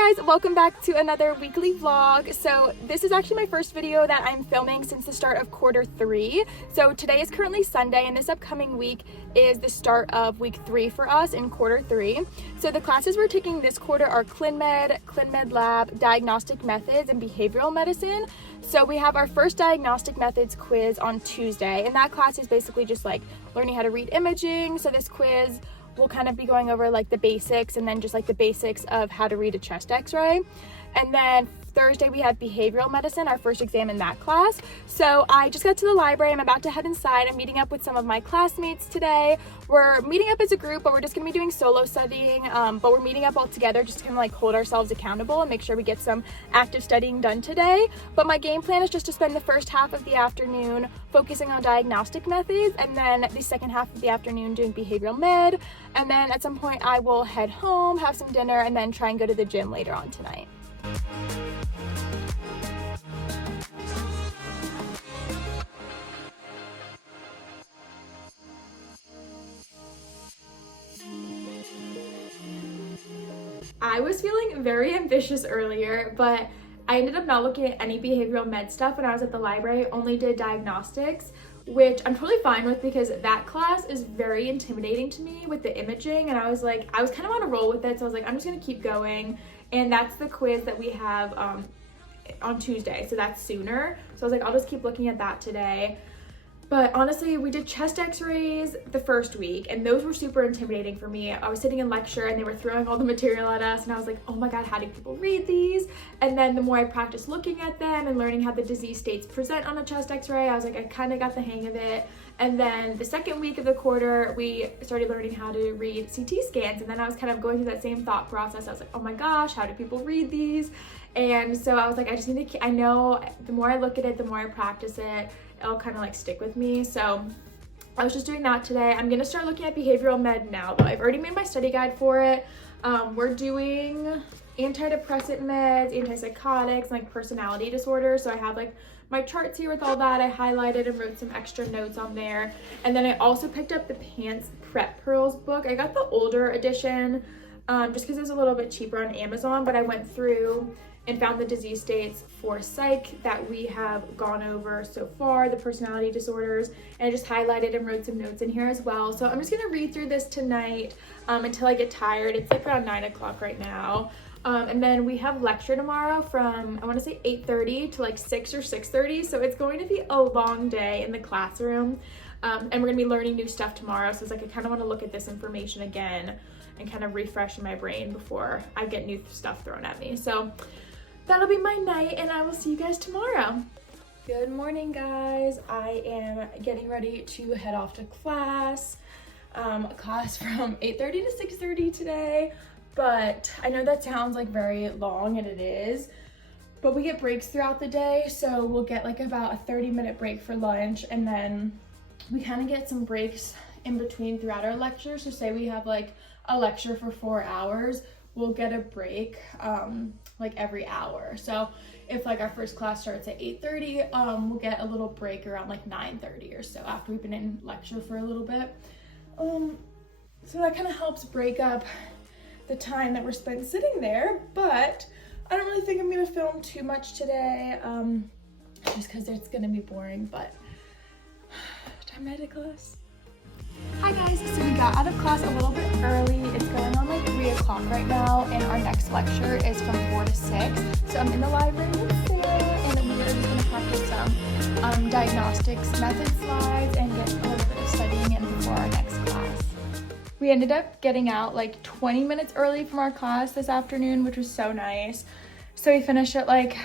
Hi guys, welcome back to another weekly vlog. So this is actually my first video that I'm filming since the start of quarter 3. So today is currently Sunday and this upcoming week is the start of week 3 for us in quarter 3. So the classes we're taking this quarter are ClinMed Lab, Diagnostic Methods, and Behavioral Medicine. So we have our first Diagnostic Methods quiz on Tuesday, and that class is basically just like learning how to read imaging. So this quiz we'll kind of be going over like the basics and then just like the basics of how to read a chest x-ray. And then Thursday we have behavioral medicine, our first exam in that class. So I just got to the library. I'm about to head inside. I'm meeting up with some of my classmates today. We're meeting up as a group, but we're just gonna be doing solo studying. But we're meeting up all together just to kind of like hold ourselves accountable and make sure we get some active studying done today. But my game plan is just to spend the first half of the afternoon focusing on diagnostic methods, and then the second half of the afternoon doing behavioral med. And then at some point I will head home, have some dinner, and then try and go to the gym later on tonight. I was feeling very ambitious earlier, but I ended up not looking at any behavioral med stuff when I was at the library. I only did diagnostics, which I'm totally fine with because that class is very intimidating to me with the imaging, and I was kind of on a roll with it, so I was like, I'm just gonna keep going. And that's the quiz that we have on Tuesday, so that's sooner. So I was like, I'll just keep looking at that today. But honestly, we did chest x-rays the first week, and those were super intimidating for me. I was sitting in lecture and they were throwing all the material at us, and I was like, oh my God, how do people read these? And then the more I practiced looking at them and learning how the disease states present on a chest x-ray, I was like, I kind of got the hang of it. And then the second week of the quarter, we started learning how to read CT scans, and then I was kind of going through that same thought process. I was like, oh my gosh, how do people read these? And so I was like, I just need to, I know the more I look at it, the more I practice it, it'll kind of like stick with me. So I was just doing that today. I'm gonna start looking at behavioral med now though. I've already made my study guide for it. We're doing antidepressant meds, antipsychotics, like personality disorders. So I have like my charts here with all that. I highlighted and wrote some extra notes on there. And then I also picked up the Pants Prep Pearls book. I got the older edition just because it was a little bit cheaper on Amazon, but I went through and found the disease states for psych that we have gone over so far, the personality disorders, and I just highlighted and wrote some notes in here as well. So I'm just gonna read through this tonight until I get tired. It's like around 9 o'clock right now. And then we have lecture tomorrow from, I wanna say 8:30 to like 6 or 6:30. So it's going to be a long day in the classroom. And we're gonna be learning new stuff tomorrow. So it's like, I kinda wanna look at this information again and kind of refresh in my brain before I get new stuff thrown at me. So that'll be my night, and I will see you guys tomorrow. Good morning, guys. I am getting ready to head off to class. Class from 8:30 to 6:30 today, but I know that sounds like very long, and it is, but we get breaks throughout the day, so we'll get like about a 30-minute break for lunch, and then we kind of get some breaks in between throughout our lectures. So say we have like a lecture for 4 hours, we'll get a break like every hour. So if like our first class starts at 8:30, we'll get a little break around like 9:30 or so after we've been in lecture for a little bit. So that kind of helps break up the time that we're spent sitting there, but I don't really think I'm gonna film too much today, just because it's gonna be boring, but time to head to class. Hi guys, so we got out of class a little bit early. It's going on like 3 o'clock right now, and our next lecture is from 4 to 6. So I'm in the library with Sarah, and we're just gonna practice some diagnostics method slides and get a little bit of studying in before our next class. We ended up getting out like 20 minutes early from our class this afternoon, which was so nice. So we finished at like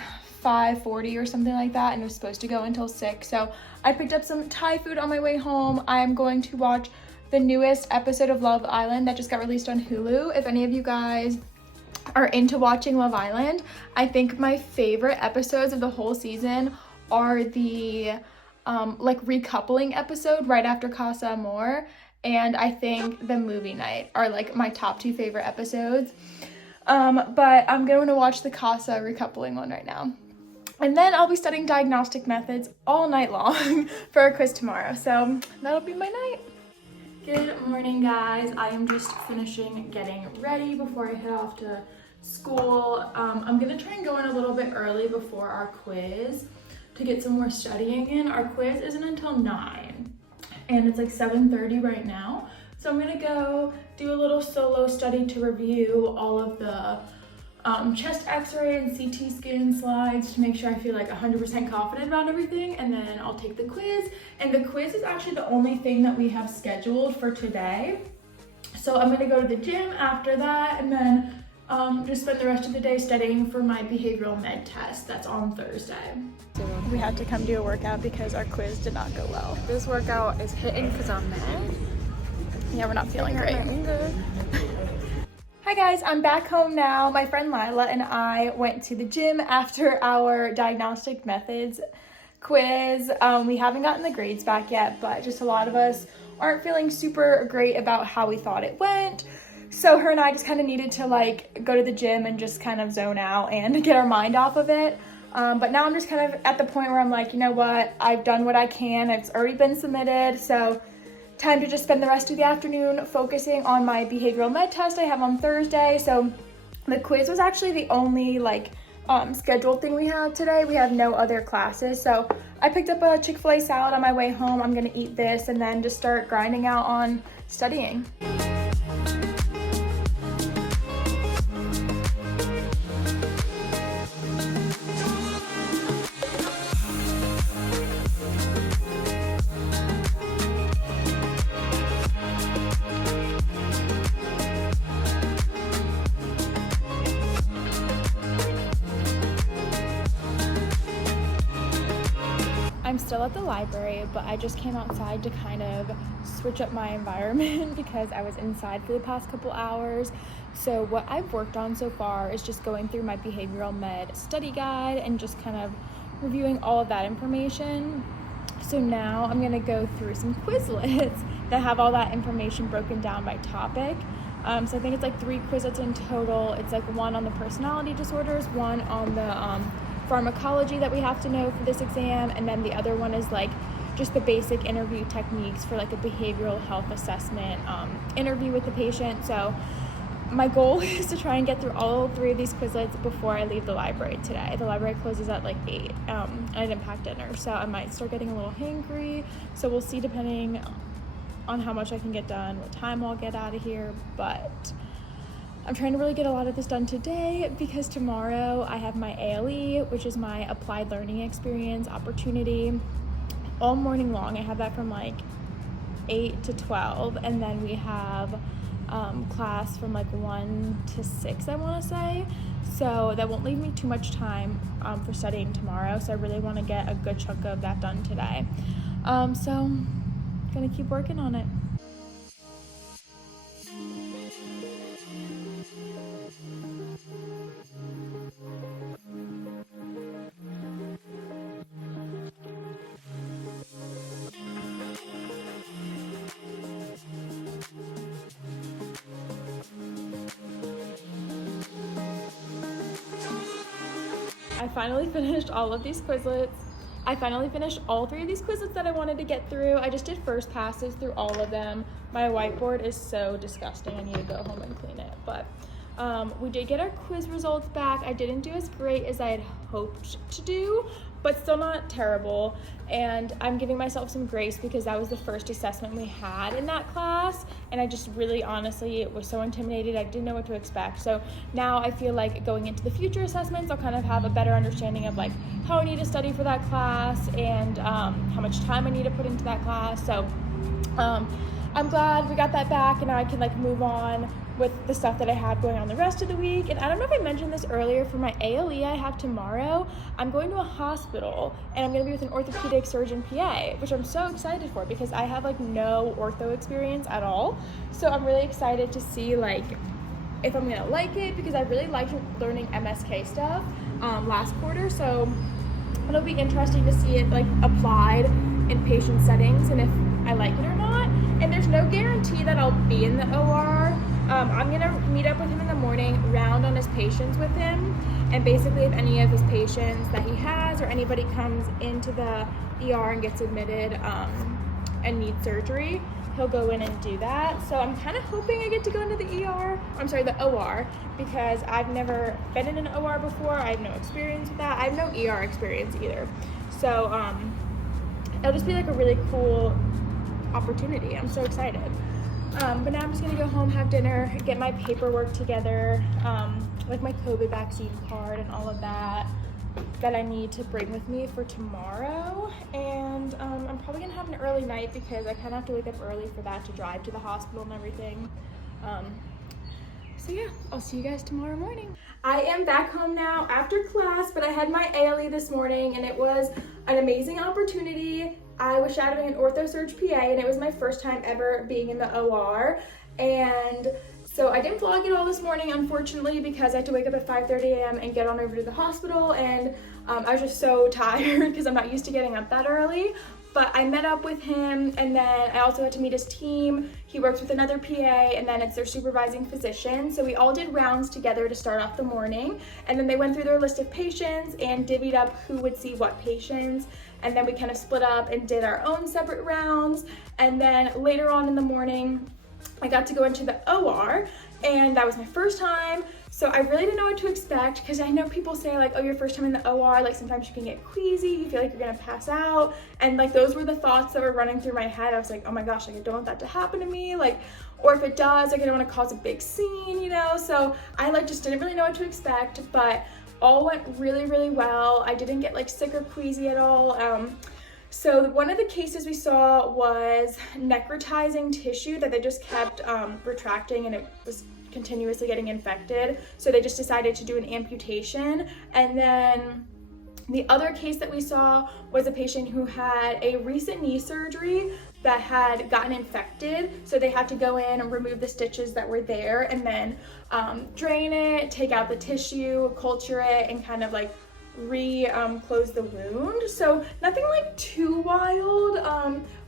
5:40 or something like that, and it was supposed to go until 6. So I picked up some Thai food on my way home. I'm going to watch the newest episode of Love Island that just got released on Hulu. If any of you guys are into watching Love Island, I think my favorite episodes of the whole season are the like recoupling episode right after Casa Amor, and I think the movie night are like my top 2 favorite episodes. But I'm going to watch the Casa recoupling one right now. And then I'll be studying diagnostic methods all night long for our quiz tomorrow. So that'll be my night. Good morning, guys. I am just finishing getting ready before I head off to school. I'm gonna try and go in a little bit early before our quiz to get some more studying in. Our quiz isn't until 9 and it's like 7:30 right now. So I'm gonna go do a little solo study to review all of the chest x-ray and CT scan slides to make sure I feel like 100% confident about everything, and then I'll take the quiz. And the quiz is actually the only thing that we have scheduled for today. So I'm gonna go to the gym after that, and then just spend the rest of the day studying for my behavioral med test that's on Thursday. We had to come do a workout because our quiz did not go well. This workout is hitting because I'm mad. Yeah, we're not feeling great. Hi guys, I'm back home now. My friend Lila and I went to the gym after our diagnostic methods quiz. We haven't gotten the grades back yet, but just a lot of us aren't feeling super great about how we thought it went. So her and I just kind of needed to like go to the gym and just kind of zone out and get our mind off of it. But now I'm just kind of at the point where I'm like, you know what, I've done what I can. It's already been submitted, so time to just spend the rest of the afternoon focusing on my behavioral med test I have on Thursday. So the quiz was actually the only like scheduled thing we have today. We have no other classes. So I picked up a Chick-fil-A salad on my way home. I'm gonna eat this and then just start grinding out on studying. I'm still at the library, but I just came outside to kind of switch up my environment because I was inside for the past couple hours. So what I've worked on so far is just going through my behavioral med study guide and just kind of reviewing all of that information. So now I'm gonna go through some Quizlets that have all that information broken down by topic. So I think it's like 3 Quizlets in total. It's like 1 on the personality disorders, 1 on the pharmacology that we have to know for this exam, and then the other one is like just the basic interview techniques for like a behavioral health assessment interview with the patient. So my goal is to try and get through all 3 of these Quizlets before I leave the library today. The library closes at like 8, and I didn't pack dinner, so I might start getting a little hangry. So we'll see depending on how much I can get done, what time I'll get out of here, but I'm trying to really get a lot of this done today because tomorrow I have my ALE, which is my applied learning experience opportunity, all morning long. I have that from like 8 to 12, and then we have class from like 1 to 6, I want to say. So that won't leave me too much time for studying tomorrow. So I really want to get a good chunk of that done today. So I'm gonna keep working on it. I finally finished all of these Quizlets. I finally finished all 3 of these Quizlets that I wanted to get through. I just did first passes through all of them. My whiteboard is so disgusting. I need to go home and clean it. But we did get our quiz results back. I didn't do as great as I had hoped to do, but still not terrible. And I'm giving myself some grace because that was the first assessment we had in that class. And I just really honestly was so intimidated. I didn't know what to expect. So now I feel like going into the future assessments, I'll kind of have a better understanding of like how I need to study for that class and how much time I need to put into that class. So I'm glad we got that back, and now I can like move on with the stuff that I have going on the rest of the week. And I don't know if I mentioned this earlier, for my ALE I have tomorrow, I'm going to a hospital and I'm going to be with an orthopedic surgeon PA, which I'm so excited for because I have like no ortho experience at all. So I'm really excited to see like if I'm going to like it, because I really liked learning MSK stuff last quarter. So it'll be interesting to see it like applied in patient settings and if I like it or not. And there's no guarantee that I'll be in the OR. I'm gonna meet up with him in the morning, round on his patients with him, and basically if any of his patients that he has or anybody comes into the ER and gets admitted and needs surgery, he'll go in and do that. So I'm kind of hoping I get to go into the OR, because I've never been in an OR before. I have no experience with that. I have no ER experience either. So it'll just be like a really cool opportunity. I'm so excited. But now I'm just gonna go home, have dinner, get my paperwork together, like my COVID vaccine card and all of that I need to bring with me for tomorrow. And I'm probably gonna have an early night because I kind of have to wake up early for that to drive to the hospital and everything. So yeah, I'll see you guys tomorrow morning. I am back home now after class, but I had my ALE this morning and it was an amazing opportunity. I was shadowing an ortho-surg PA and it was my first time ever being in the OR. And so I didn't vlog it all this morning, unfortunately, because I had to wake up at 5:30 a.m. and get on over to the hospital, and I was just so tired because I'm not used to getting up that early. But I met up with him, and then I also had to meet his team. He works with another PA, and then it's their supervising physician. So we all did rounds together to start off the morning, and then they went through their list of patients and divvied up who would see what patients. And then we kind of split up and did our own separate rounds. And then later on in the morning, I got to go into the OR, and that was my first time. So I really didn't know what to expect, because I know people say like, oh, your first time in the OR, like sometimes you can get queasy, you feel like you're gonna pass out. And like those were the thoughts that were running through my head. I was like, oh my gosh, like I don't want that to happen to me. Like, or if it does, like I don't want to cause a big scene, you know? So I like just didn't really know what to expect, but all went really, really well. I didn't get like sick or queasy at all. So one of the cases we saw was necrotizing tissue that they just kept retracting, and it was continuously getting infected. So they just decided to do an amputation. And then the other case that we saw was a patient who had a recent knee surgery that had gotten infected. So they had to go in and remove the stitches that were there, and then drain it, take out the tissue, culture it, and kind of like close the wound. So nothing like too wild,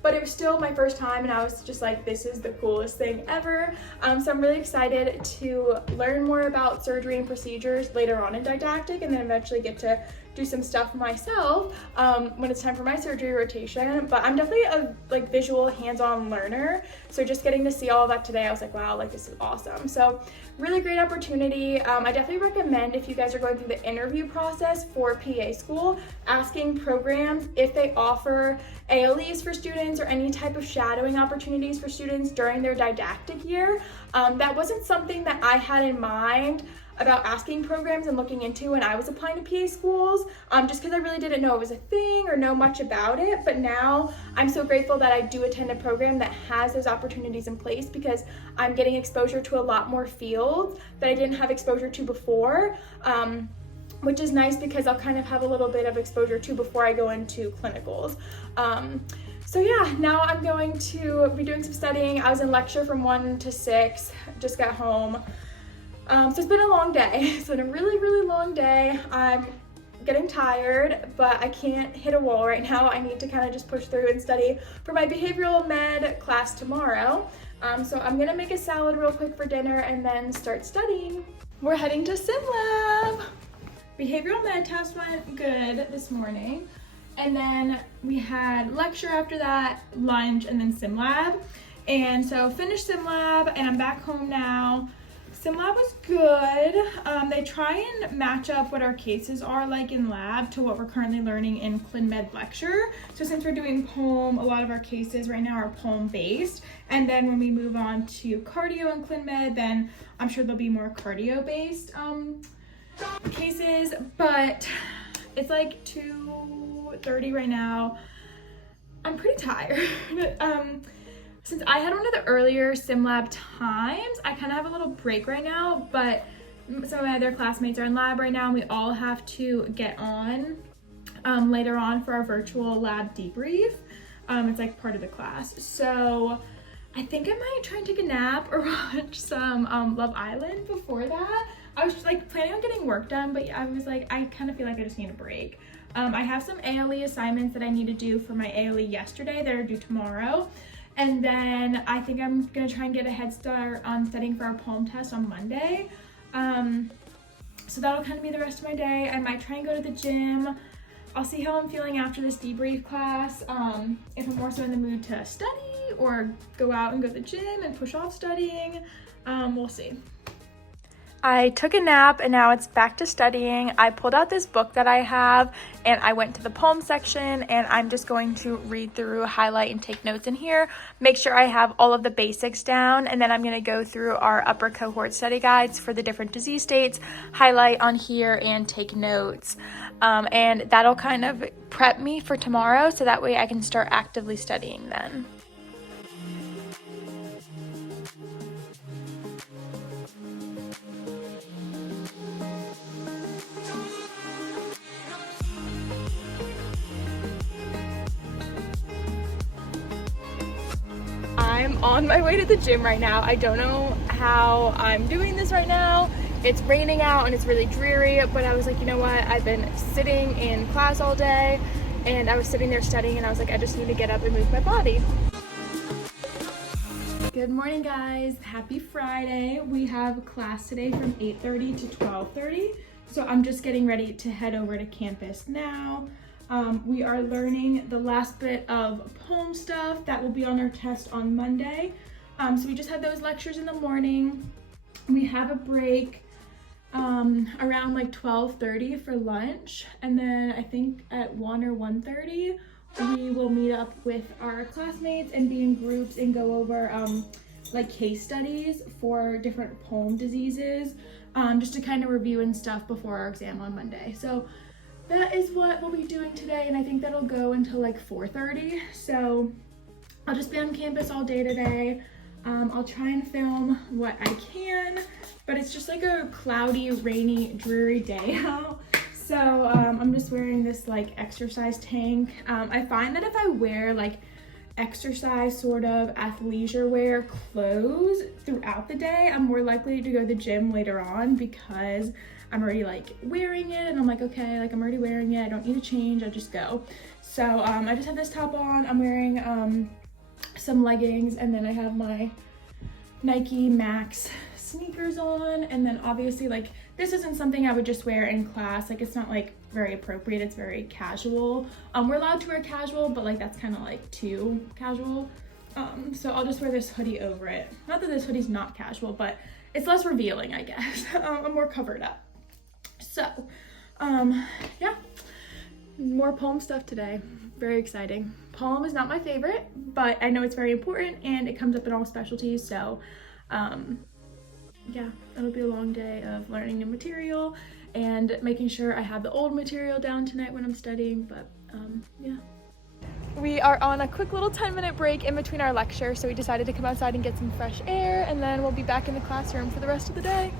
but it was still my first time, and I was just like, this is the coolest thing ever. So I'm really excited to learn more about surgery and procedures later on in didactic, and then eventually get to do some stuff myself when it's time for my surgery rotation. But I'm definitely a like visual hands-on learner, so just getting to see all of that today, I was like, wow, like this is awesome. So really great opportunity. I definitely recommend, if you guys are going through the interview process for PA school, asking programs if they offer ALEs for students or any type of shadowing opportunities for students during their didactic year. That wasn't something that I had in mind about asking programs and looking into when I was applying to PA schools, just because I really didn't know it was a thing or know much about it. But now I'm so grateful that I do attend a program that has those opportunities in place, because I'm getting exposure to a lot more fields that I didn't have exposure to before, which is nice because I'll kind of have a little bit of exposure to before I go into clinicals. So yeah, now I'm going to be doing some studying. I was in lecture from 1 to 6, just got home. So it's been a long day. It's been a really, really long day. I'm getting tired, but I can't hit a wall right now. I need to kind of just push through and study for my behavioral med class tomorrow. So I'm gonna make a salad real quick for dinner and then start studying. We're heading to sim lab. Behavioral med test went good this morning. And then we had lecture after that, lunch, and then sim lab. And so finished sim lab, and I'm back home now. Sim lab was good. They try and match up what our cases are like in lab to what we're currently learning in Clin Med lecture. So since we're doing POEM, a lot of our cases right now are POEM based. And then when we move on to cardio and Clin Med, then I'm sure there'll be more cardio based cases. But it's like 2:30 right now. I'm pretty tired. Since I had one of the earlier sim lab times, I kind of have a little break right now, but some of my other classmates are in lab right now, and we all have to get on later on for our virtual lab debrief. It's like part of the class. So I think I might try and take a nap or watch some Love Island before that. I was like planning on getting work done, but I was like, I kind of feel like I just need a break. I have some ALE assignments that I need to do for my ALE yesterday that are due tomorrow. And then I think I'm gonna try and get a head start on studying for our POEM test on Monday. So that'll kind of be the rest of my day. I might try and go to the gym. I'll see how I'm feeling after this debrief class, if I'm more so in the mood to study or go out and go to the gym and push off studying. We'll see. I took a nap and now it's back to studying. I pulled out this book that I have and I went to the poem section and I'm just going to read through, highlight, and take notes in here. Make sure I have all of the basics down, and then I'm going to go through our upper cohort study guides for the different disease states, highlight on here, and take notes. And that'll kind of prep me for tomorrow so that way I can start actively studying then. I'm on my way to the gym right now. I don't know how I'm doing this right now. It's raining out and it's really dreary, but I was like, you know what? I've been sitting in class all day and I was sitting there studying and I was like, I just need to get up and move my body. Good morning, guys. Happy Friday. We have class today from 8:30 to 12:30. So I'm just getting ready to head over to campus now. We are learning the last bit of poem stuff that will be on our test on Monday. So we just had those lectures in the morning. We have a break around like 12:30 for lunch, and then I think at 1 or 1:30 we will meet up with our classmates and be in groups and go over like case studies for different poem diseases, just to kind of review and stuff before our exam on Monday. So that is what we'll be doing today, and I think that'll go until like 4:30. So I'll just be on campus all day today. I'll try and film what I can, but it's just like a cloudy, rainy, dreary day out. So I'm just wearing this like exercise tank. I find that if I wear like exercise sort of athleisure wear clothes throughout the day, I'm more likely to go to the gym later on because I'm already like wearing it and I'm like, okay, like I'm already wearing it, I don't need to change, I'll just go. So I just have this top on, I'm wearing some leggings, and then I have my Nike Max sneakers on, and then obviously like this isn't something I would just wear in class, like it's not like very appropriate, it's very casual. We're allowed to wear casual, but like that's kind of like too casual. So I'll just wear this hoodie over it. Not that this hoodie's not casual, but it's less revealing, I guess. I'm more covered up. So, yeah, more poem stuff today. Very exciting. Poem is not my favorite, but I know it's very important and it comes up in all specialties. So, yeah, it'll be a long day of learning new material and making sure I have the old material down tonight when I'm studying, but, yeah. We are on a quick little 10-minute break in between our lecture, so we decided to come outside and get some fresh air, and then we'll be back in the classroom for the rest of the day.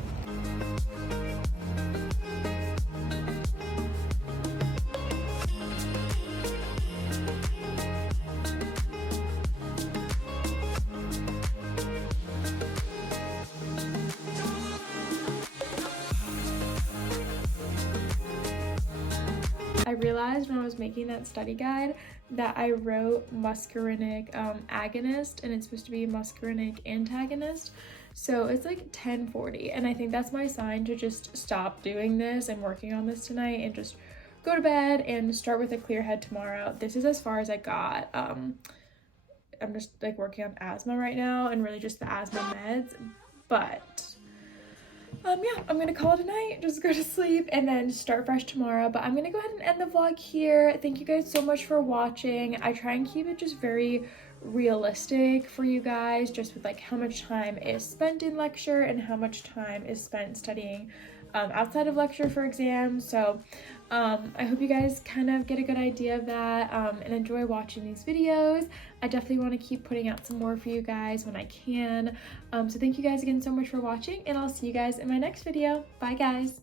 I realized when I was making that study guide that I wrote muscarinic agonist, and it's supposed to be muscarinic antagonist. So it's like 10:40, and I think that's my sign to just stop doing this and working on this tonight and just go to bed and start with a clear head tomorrow. This is as far as I got. I'm just like working on asthma right now and really just the asthma meds, but yeah, I'm gonna call it a night, just go to sleep, and then start fresh tomorrow. But I'm gonna go ahead and end the vlog here. Thank you guys so much for watching. I try and keep it just very realistic for you guys, just with like how much time is spent in lecture and how much time is spent studying outside of lecture for exams. So I hope you guys kind of get a good idea of that and enjoy watching these videos. I definitely want to keep putting out some more for you guys when I can. So thank you guys again so much for watching, and I'll see you guys in my next video. Bye guys.